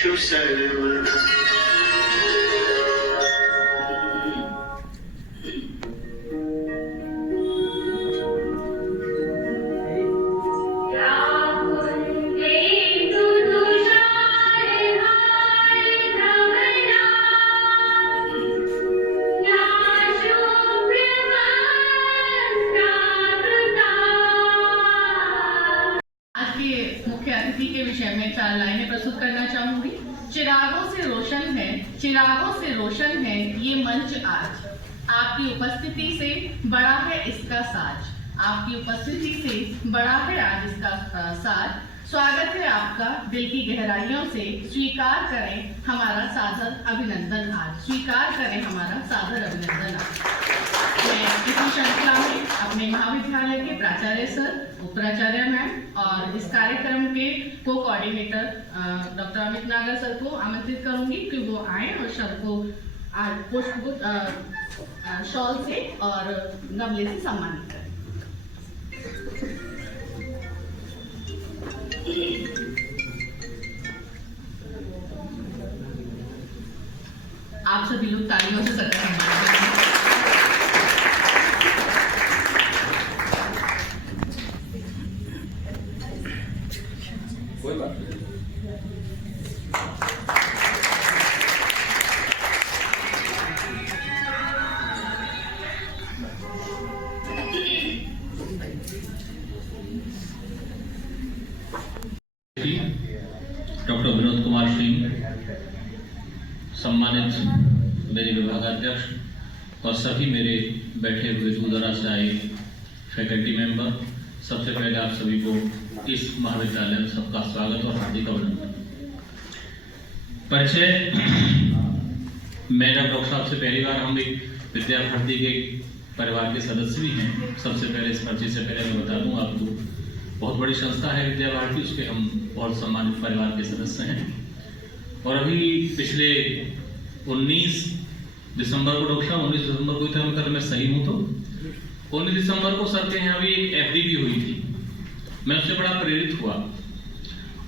शुभ सर्वदा। मुख्य अतिथि के विषय में 4 लाइनें प्रस्तुत करना चाहूंगी। चिरागों से रोशन है, चिरागों से रोशन है ये मंच आज, आपकी उपस्थिति से बड़ा है इसका साज, आपकी उपस्थिति से बड़ा है आज इसका साज। स्वागत है आपका दिल की गहराइयों से, स्वीकार करें हमारा सादर अभिनंदन आज, स्वीकार करें हमारा सादर अभिनंदन आज। मैं इसी श्रृंखला में अपने महाविद्यालय के प्राचार्य सर, उपराचार्य मैम और इस कार्यक्रम के को-कोऑर्डिनेटर डॉक्टर अमित नागर सर को आमंत्रित करूंगी कि वो आए और सर को पुष्प शॉल से और गमले से सम्मानित करें। आप सभी लोग तालियों से सर का कोई बात नहीं। डॉक्टर विनोद कुमार सिंह, सम्मानित मेरे विभागाध्यक्ष और सभी मेरे बैठे हुए दूर दराज से आए फैकल्टी मेंबर, सबसे पहले आप सभी को इस महाविद्यालय में सबका स्वागत और हार्दिक अभिनंदन। परिचय, मैं डॉक्टर साहब से पहली बार, हम एक विद्या भारती के परिवार के सदस्य भी हैं। सबसे पहले इस परिचय से पहले मैं बता दूं आपको, बहुत बड़ी संस्था है विद्या भारती, उसके हम बहुत सम्मानित परिवार के सदस्य हैं। और अभी पिछले 19 दिसंबर को, डॉक्टर साहब 19 दिसंबर को था, अगर मैं सही हूँ तो 19 दिसंबर को सर के यहाँ भी एक FD भी हुई थी। मैं उससे बड़ा प्रेरित हुआ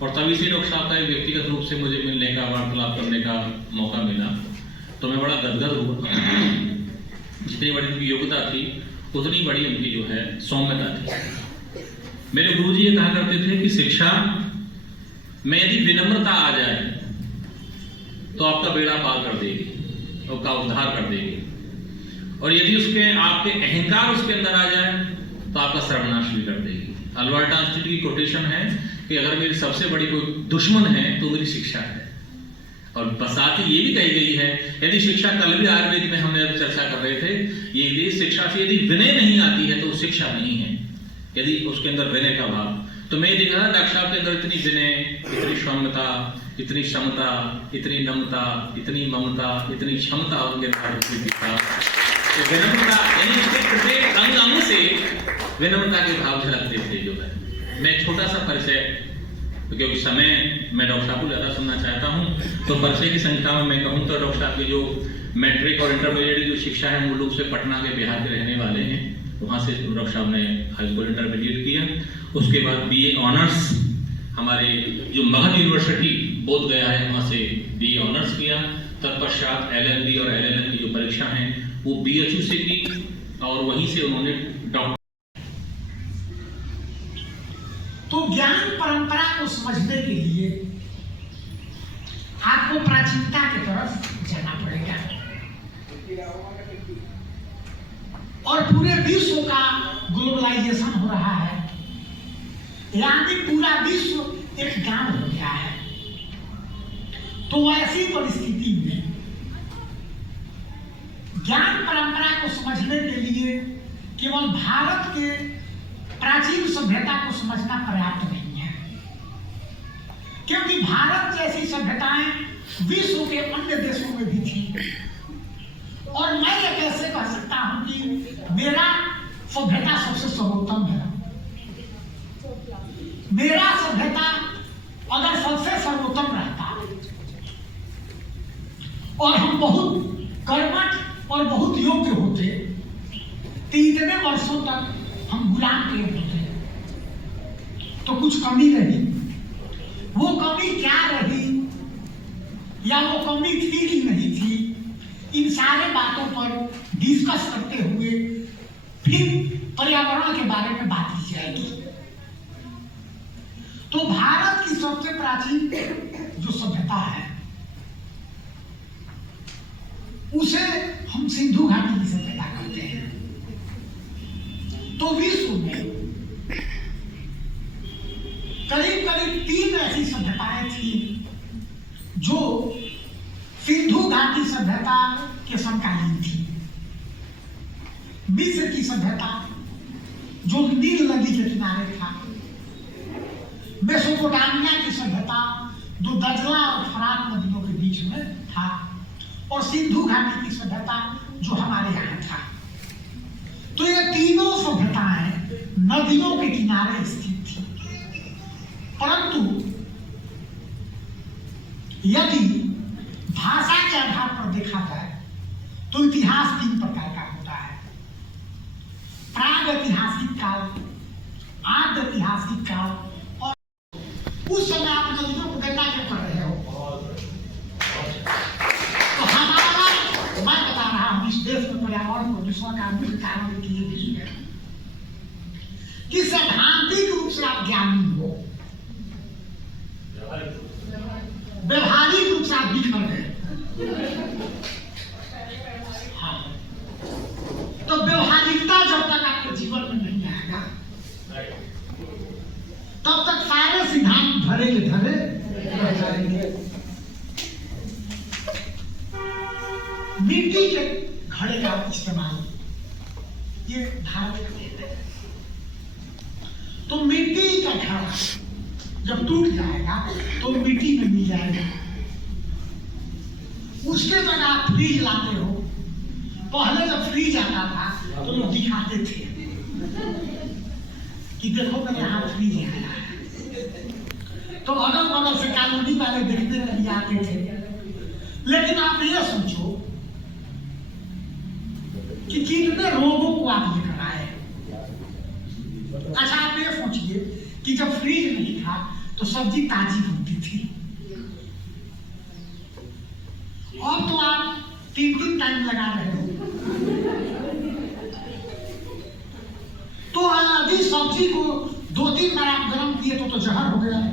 और तभी से डॉक्टर साहब का एक व्यक्तिगत रूप से मुझे मिलने का, वार्तालाप करने का मौका मिला, तो मैं बड़ा गदगद हुआ। जितनी बड़ी उनकी योग्यता थी उतनी बड़ी उनकी जो है सौम्यता थी। मेरे गुरुजी ये कहा करते थे कि शिक्षा में यदि विनम्रता आ जाए तो आपका बेड़ा पार कर देगी, आपका उद्धार कर देगी, और यदि उसके आपके अहंकार उसके अंदर आ जाए तो आपका सर्वनाश भी कर देगी। अल्बर्ट आइंस्टीन की कोटेशन है कि अगर मेरी सबसे बड़ी कोई दुश्मन है तो मेरी शिक्षा है। और साथ ही ये भी कही गई है, यदि शिक्षा, कल भी आयुर्वेद में हमने चर्चा कर रहे थे, ये शिक्षा से यदि विनय नहीं आती है तो शिक्षा नहीं है। यदि उसके अंदर विनय का भाव, तो मैं देखा डॉक्टर साहब के अंदर इतनी विनय, इतनी सौम्यता, इतनी क्षमता, इतनी नम्रता, इतनी ममता, इतनी क्षमता उनके तो विनम्रता, यानी उसके प्रत्येक अंग अंग से विनम्रता के भाव झलकते थे। जो है मैं छोटा सा परिचय, क्योंकि समय मैं डॉक्टर साहब को ज़्यादा सुनना चाहता हूँ, तो परिचय की संख्या में मैं कहूँ तो डॉक्टर साहब की जो मैट्रिक और इंटरमीडिएट जो शिक्षा है मूल रूप से पटना के, बिहार के रहने वाले हैं। वहाँ से डॉक्टर साहब ने हाई स्कूल इंटरमीडिएट किया, उसके बाद BA ऑनर्स हमारे जो मगध यूनिवर्सिटी बोध गया है वहाँ से BA ऑनर्स किया। तत्पश्चात LLB और LLM की जो परीक्षा है वो BHU से की और वहीं से उन्होंने डॉक्टर। तो ज्ञान परंपरा को समझने के लिए आपको प्राचीनता की तरफ जाना पड़ेगा और पूरे विश्व का ग्लोबलाइजेशन हो रहा है, यानी पूरा विश्व एक गांव हो गया है। तो ऐसी परिस्थिति में ज्ञान परंपरा को समझने के लिए केवल भारत के प्राचीन सभ्यता को समझना पर्याप्त नहीं है, क्योंकि भारत जैसी सभ्यताएं विश्व के अन्य देशों में भी थी। और मैं ये कैसे कह सकता हूं कि मेरा सभ्यता सबसे सर्वोत्तम है? मेरा सभ्यता अगर सबसे सर्वोत्तम रहता और हम बहुत कर्मठ और बहुत योग्य होते तो इतने वर्षों तक हम गुलाम क्यों होते? तो कुछ कमी रही। वो कमी क्या रही थी कि नहीं थी, इन सारे बातों पर डिस्कस करते हुए फिर पर्यावरण के बारे में बात की जाएगी। तो भारत की सबसे प्राचीन जो सभ्यता है उसे हम सिंधु घाटी की सभ्यता कहते हैं। तो विश्व में करीब करीब 3 ऐसी सभ्यताएं थी जो सिंधु घाटी सभ्यता के समकालीन थी। मिस्र की सभ्यता जो नील नदी के किनारे था, मेसोपोटामिया की सभ्यता जो दजला और फरात नदियों के बीच में था, और सिंधु घाटी की सभ्यता जो हमारे यहाँ था। तो ये तीनों सभ्यताएं नदियों के किनारे स्थित थी। परंतु यदि भाषा के आधार पर देखा जाए तो इतिहास 3 प्रकार का होता है। प्राग ऐतिहासिक काल, आद्य ऐतिहासिक काल, और उस समय आप नदियों को देखा क्यों कर रहे हो? तो हमारा, मैं बता रहा हूं, इस देश में पर्यावरण प्रदूषण का मुख्य कारण ये भी है कि सैद्धांतिक रूप से आप ज्ञानी हो, व्यवहारिक रूप से आप बिखर गए। हाँ, तो व्यवहारिकता जब तक आपके जीवन में नहीं आएगा तब तक सारे सिद्धांत धरे के धरे रह जाएंगे। मिट्टी के घड़े का इस्तेमाल ये भारत का देन है। तो मिट्टी का घड़ा जब टूट जाएगा तो मिट्टी में मिल जाएगा। उसके जगह आप फ्रीज लाते हो। पहले जब फ्रीज आता था तो लोग दिखाते थे कि देखो मेरे यहाँ फ्रीज आया है, तो अगल बगल से कॉलोनी वाले देखने के लिए आते थे। लेकिन आप ये सोचो कि कितने रोगों को आप लेकर आए। अच्छा, आप ये सोचिए कि जब फ्रीज नहीं था तो सब्जी ताजी होती थी। अब तो आप 3 टाइम लगा रहे हो। तो यदि सब्जी को 2-3 बार आप गर्म किए तो जहर हो गया है।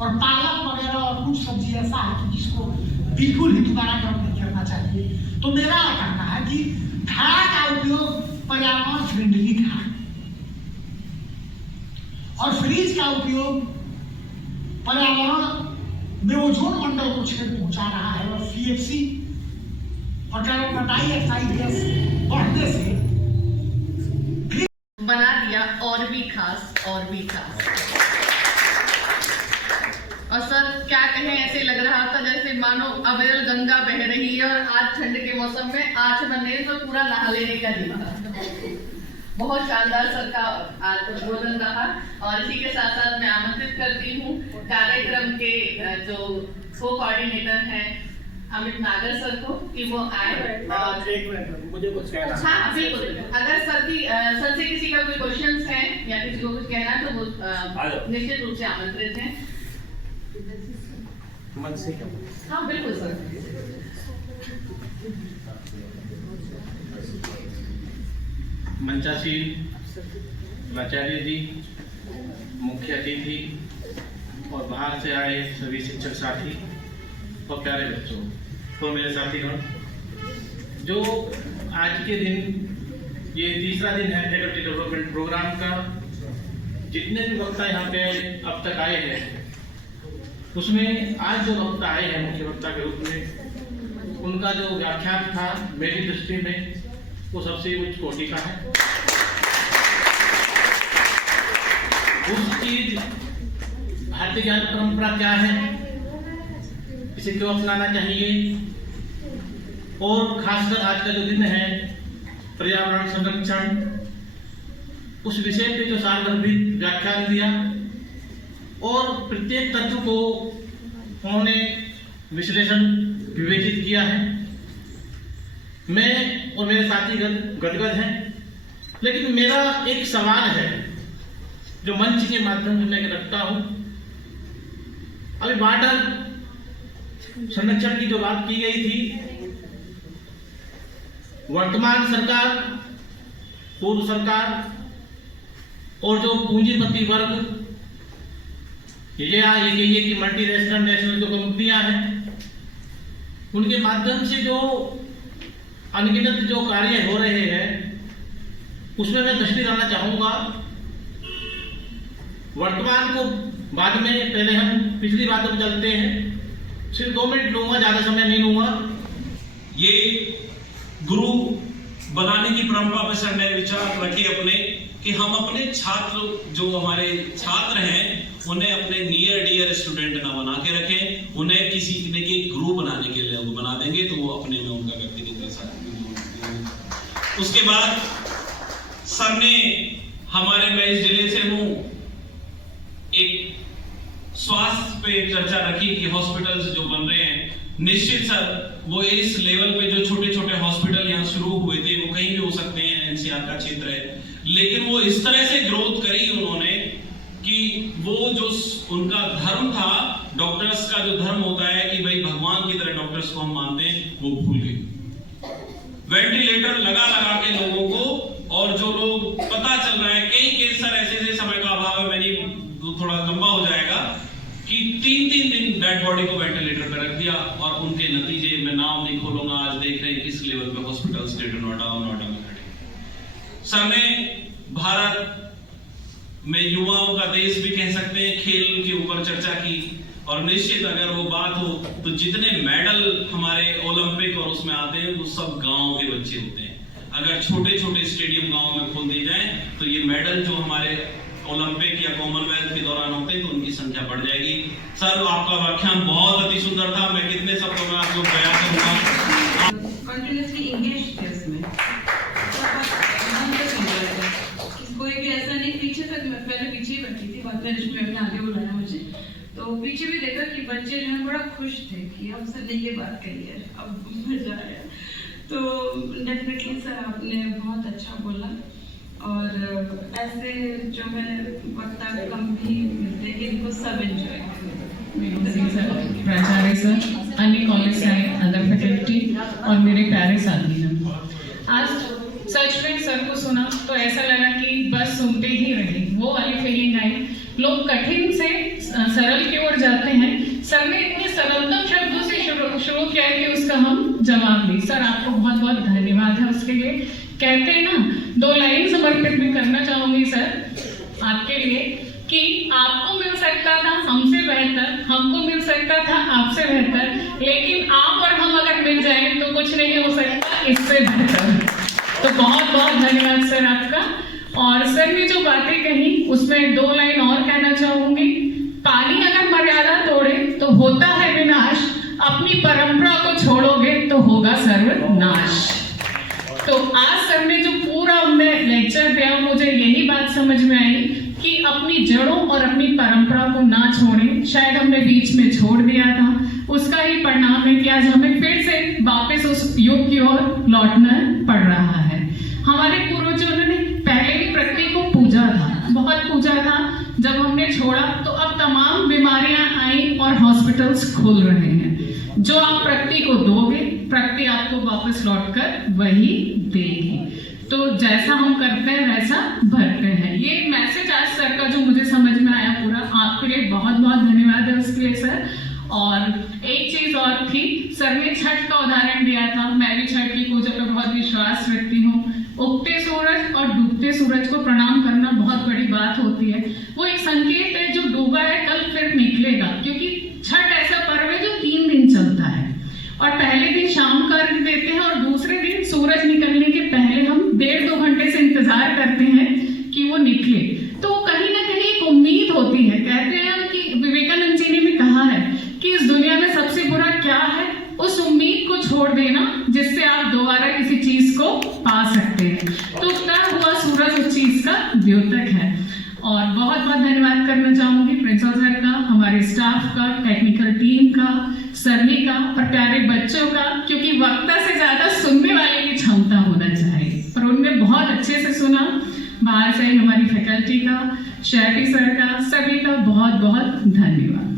और पालक वगैरह और कुछ सब्जी ऐसा है कि जिसको बिल्कुल ही दोबारा गर्म नहीं करना चाहिए। तो मेरा कहना है कि घड़ा का उपयोग पर्यावरण फ्रेंडली था, और फ्रीज का उपयोग पर्यावरण में ओजोन मंडल को छेद पहुंचा रहा है, और सीएफसी और कार्बन डाइऑक्साइड गैस बढ़ने से बना दिया और भी खास और भी खास। और सर क्या कहें, ऐसे लग रहा था जैसे मानो अविरल गंगा बह रही है और आज ठंड के मौसम में आँच बने तो पूरा नहा लेने का दिन था। बहुत शानदार सर का आज उद्बोधन रहा। और इसी के साथ साथ मैं आमंत्रित करती हूँ कार्यक्रम के जो को कोऑर्डिनेटर हैं अमित नागर सर को कि वो आए। और एक मिनट, मुझे कुछ कहना है। हाँ बिल्कुल, अगर सर से किसी का कोई क्वेश्चन है या किसी को कुछ कहना है तो वो निश्चित रूप से आमंत्रित हैं। मन से क्या? हाँ बिल्कुल सर। मंचासीन आचार्य जी, मुख्य अतिथि और बाहर से आए सभी शिक्षक साथी और प्यारे बच्चों और मेरे साथीगण, जो आज के दिन ये तीसरा दिन है फैकल्टी डेवलपमेंट प्रोग्राम का। जितने भी वक्ता यहाँ पे अब तक आए हैं उसमें आज जो वक्ता आए हैं मुख्य वक्ता के रूप में, उनका जो व्याख्यान था मेरी दृष्टि में वो सबसे उच्च कोटि का है। उस चीज भारतीय ज्ञान परंपरा क्या है, इसे क्यों अपनाना चाहिए, और खासकर आज का जो दिन है पर्यावरण संरक्षण, उस विषय पे जो सारगर्भित व्याख्यान दिया और प्रत्येक तत्व को उन्होंने विश्लेषण विवेचित किया है। मैं और मेरे साथीगण गदगद हैं, लेकिन मेरा एक सवाल है जो मंच के माध्यम से मैं रखता हूं। अभी बॉर्डर संरक्षण की जो बात की गई थी, वर्तमान सरकार, पूर्व सरकार और जो पूंजीपति वर्ग, ये कहिए कि मल्टीनेशनल नेशनल जो कंपनियां हैं, उनके माध्यम से जो अनगिनत जो कार्य हो रहे हैं उसमें मैं दृष्टि डालना चाहूंगा। वर्तमान को बाद में, पहले हम पिछली बातों पर चलते हैं। सिर्फ 2 मिनट लूंगा, ज्यादा समय नहीं लूंगा। ये गुरु बनाने की परंपरा पर सर ने विचार रखे अपने कि हम अपने छात्र, जो हमारे छात्र हैं, उन्हें अपने नियर डियर स्टूडेंट ना बना के रखें, उन्हें किसी ने के गुरु बनाने के लिए वो बना देंगे तो वो अपने में उनका व्यक्तिगत ऐसा। उसके बाद सर ने हमारे, मैं इस जिले से हूँ, एक स्वास्थ्य पे चर्चा रखी कि हॉस्पिटल्स जो बन रहे हैं, निश्चित सर वो इस लेवल पे जो छोटे छोटे हॉस्पिटल यहाँ शुरू हुए थे वो कहीं भी हो सकते हैं, एनसीआर का क्षेत्र है, लेकिन वो इस तरह से ग्रोथ करी उन्होंने कि वो जो उनका धर्म था, डॉक्टर्स का जो धर्म होता है कि भाई भगवान की तरह डॉक्टर्स को हम मानते हैं, वो भूल गए। वेंटिलेटर लगा लगा के लोगों को, और जो लोग पता चल रहा है कई केस सर ऐसे समय का अभाव है, मैंने थोड़ा लंबा हो जाएगा, कि 3-3 दिन डेड बॉडी को वेंटिलेटर पर रख दिया और उनके नतीजे मैं नाम नहीं खोलूंगा, आज देख रहे हैं किस लेवल पे हॉस्पिटल स्टेट नोएडा और नोएडा में खड़े। सर ने भारत में युवाओं का देश भी कह सकते हैं, खेल के ऊपर चर्चा की, और निश्चित अगर वो बात हो तो जितने मेडल हमारे ओलंपिक और उसमें आते हैं वो सब गांव के बच्चे होते हैं। अगर छोटे छोटे स्टेडियम गांव में खोल दिए जाएं तो ये मेडल जो हमारे ओलंपिक या कॉमनवेल्थ के दौरान होते हैं तो उनकी संख्या बढ़ जाएगी। सर आपका व्याख्यान बहुत अति सुंदर था, मैं कितने शब्दों में आपको बयां करूंगा। कंटिन्यूसली इंगेज थे उसमें, कोई भी ऐसा नहीं। पीछे तक मैं पहले पीछे ही बैठी थी, बाद में रिश्ते में आगे बुलाया मुझे, तो पीछे भी देखा कि बच्चे जो है बड़ा खुश थे कि हम सर ने ये बात कही है, अब मजा आया। तो डेफिनेटली सर आपने बहुत अच्छा बोला, और ऐसे जो है वक्ता कम भी मिलते हैं कि इनको सब एंजॉय करें। प्राचार्य सर, अन्य कॉलेज से आए अदर फैकल्टी और मेरे प्यारे साथी, आज सच में सर को सुना तो ऐसा लगा कि बस सुनते ही रहे, वो वाली फीलिंग आई। लोग कठिन से सरल की ओर जाते हैं, सर ने इतने सरलतम शब्दों से शुरू किया कि उसका हम जवाब दें। सर आपको बहुत बहुत धन्यवाद है उसके लिए। कहते हैं ना, 2 लाइन समर्पित भी करना चाहूंगी सर आपके लिए कि आपको मिल सकता था हमसे बेहतर, हमको मिल सकता था आपसे बेहतर, लेकिन आप और हम अगर मिल जाए तो कुछ नहीं हो सकता इससे बेहतर। तो बहुत बहुत धन्यवाद सर आपका। और सर ने जो बातें कही उसमें 2 लाइन और कहना चाहूंगी। पानी अगर मर्यादा तोड़े तो होता है विनाश, अपनी परंपरा को छोड़ोगे तो होगा सर्वनाश। तो आज सर ने जो पूरा हमें लेक्चर दिया, मुझे यही बात समझ में आई कि अपनी जड़ों और अपनी परंपरा को ना छोड़ें। शायद हमने बीच में छोड़ दिया था, उसका ही परिणाम है कि आज हमें फिर से वापस उस युग की ओर लौटना पड़ रहा है। हमारे पूर्वजों ने पहले भी प्रकृति को पूजा था, बहुत पूजा था। जब हमने छोड़ा तो अब तमाम बीमारियां आई और हॉस्पिटल्स खुल रहे हैं। जो आप प्रकृति को दोगे, प्रकृति आपको वापस लौटकर वही देगी। तो जैसा हम करते हैं वैसा भरते हैं। ये मैसेज आज सर का जो मुझे समझ में आया पूरा, आपके लिए बहुत बहुत धन्यवाद है उसके लिए सर। और एक चीज और थी, सर ने छठ का उदाहरण दिया था। मैं भी छठ की पूजा पर बहुत विश्वास रखती हूँ। उगते सूरज और डूबते सूरज को प्रणाम करना बहुत बड़ी बात होती है। वो एक संकेत है, जो डूबा है कल फिर निकलेगा, क्योंकि छठ ऐसा पर्व है जो 3 दिन चलता है। और पहले दिन शाम का अर्घ देते हैं और दूसरे दिन सूरज निकलने के पहले हम 1.5-2 घंटे से इंतजार करते हैं कि वो निकले। तो कहीं ना कहीं एक उम्मीद होती है। कहते हैं कि विवेकानंद जी ने भी कहा है कि इस दुनिया में सबसे बुरा क्या है, उस उम्मीद को छोड़ देना जिससे आप दोबारा किसी चीज को पा सकते हैं। तो उगता हुआ सूरज उस चीज का द्योतक है। और बहुत बहुत धन्यवाद करना चाहूंगी प्रिंसिपल सर का, हमारे स्टाफ का, टेक्निकल टीम का, सरनी का और प्यारे बच्चों का, क्योंकि वक्ता से ज्यादा सुनने वाले की क्षमता होना चाहिए, पर उनने बहुत अच्छे से सुना। बाहर से हमारी फैकल्टी का, शेफी सर का, सभी का बहुत बहुत धन्यवाद।